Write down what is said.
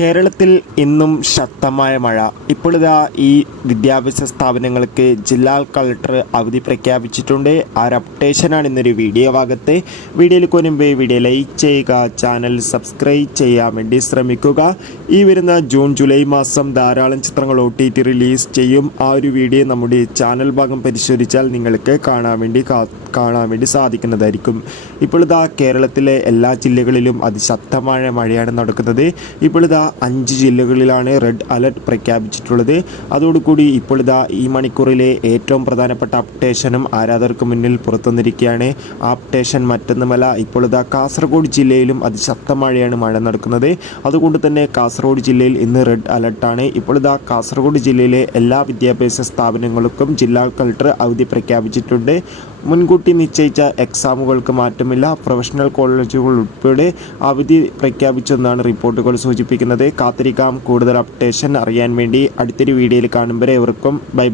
കേരളത്തിൽ ഇന്നും ശക്തമായ മഴ. ഇപ്പോഴിതാ ഈ വിദ്യാഭ്യാസ സ്ഥാപനങ്ങൾക്ക് ജില്ലാ കളക്ടർ അവധി പ്രഖ്യാപിച്ചിട്ടുണ്ട്. ആ ഒരു അപ്ഡേഷനാണ് ഇന്നൊരു വീഡിയോ ഭാഗത്ത്. വീഡിയോയിൽ കൊരുമ്പ് വീഡിയോ ലൈക്ക് ചെയ്യുക, ചാനൽ സബ്സ്ക്രൈബ് ചെയ്യാൻ വേണ്ടി ശ്രമിക്കുക. ഈ വരുന്ന ജൂൺ ജൂലൈ മാസം ധാരാളം ചിത്രങ്ങൾ OTT റിലീസ് ചെയ്യും. ആ ഒരു വീഡിയോ നമ്മുടെ ചാനൽ ഭാഗം പരിശോധിച്ചാൽ നിങ്ങൾക്ക് കാണാൻ വേണ്ടി സാധിക്കുന്നതായിരിക്കും. ഇപ്പോൾ ഇതാ കേരളത്തിലെ എല്ലാ ജില്ലകളിലും അതിശക്തമായ മഴയാണ് നടക്കുന്നത്. ഇപ്പോൾ ഇതാ 5 ജില്ലകളിലാണ് റെഡ് അലർട്ട് പ്രഖ്യാപിച്ചിട്ടുള്ളത്. അതോടുകൂടി ഇപ്പോൾ ഇതാ ഈ മണിക്കൂറിലെ ഏറ്റവും പ്രധാനപ്പെട്ട അപ്ഡേഷനും ആരാധകർക്ക് മുന്നിൽ പുറത്തുവന്നിരിക്കുകയാണ്. ആ അപ്ഡേഷൻ മറ്റൊന്നുമല്ല, ഇപ്പോൾ ഇതാ കാസർഗോഡ് ജില്ലയിലും അതിശക്തമായാണ് മഴ നടക്കുന്നത്. അതുകൊണ്ട് തന്നെ കാസർഗോഡ് ജില്ലയിൽ ഇന്ന് റെഡ് അലർട്ടാണ്. ഇപ്പോൾ ഇതാ കാസർഗോഡ് ജില്ലയിലെ എല്ലാ വിദ്യാഭ്യാസ സ്ഥാപനങ്ങൾക്കും ജില്ലാ കളക്ടർ അവധി പ്രഖ്യാപിച്ചിട്ടുണ്ട്. മുൻകൂട്ടി നിശ്ചയിച്ച എക്സാമുകൾക്ക് മാറ്റമില്ല. പ്രൊഫഷണൽ കോളേജുകൾ ഉൾപ്പെടെ അവധി പ്രഖ്യാപിച്ചെന്നാണ് റിപ്പോർട്ടുകൾ സൂചിപ്പിക്കുന്നത്. കാത്തിരിക്കാം കൂടുതൽ അപ്ഡേഷൻ അറിയാൻ വേണ്ടി. അടുത്തൊരു വീഡിയോയിൽ കാണുമ്പോൾ ഏവർക്കും ബൈ.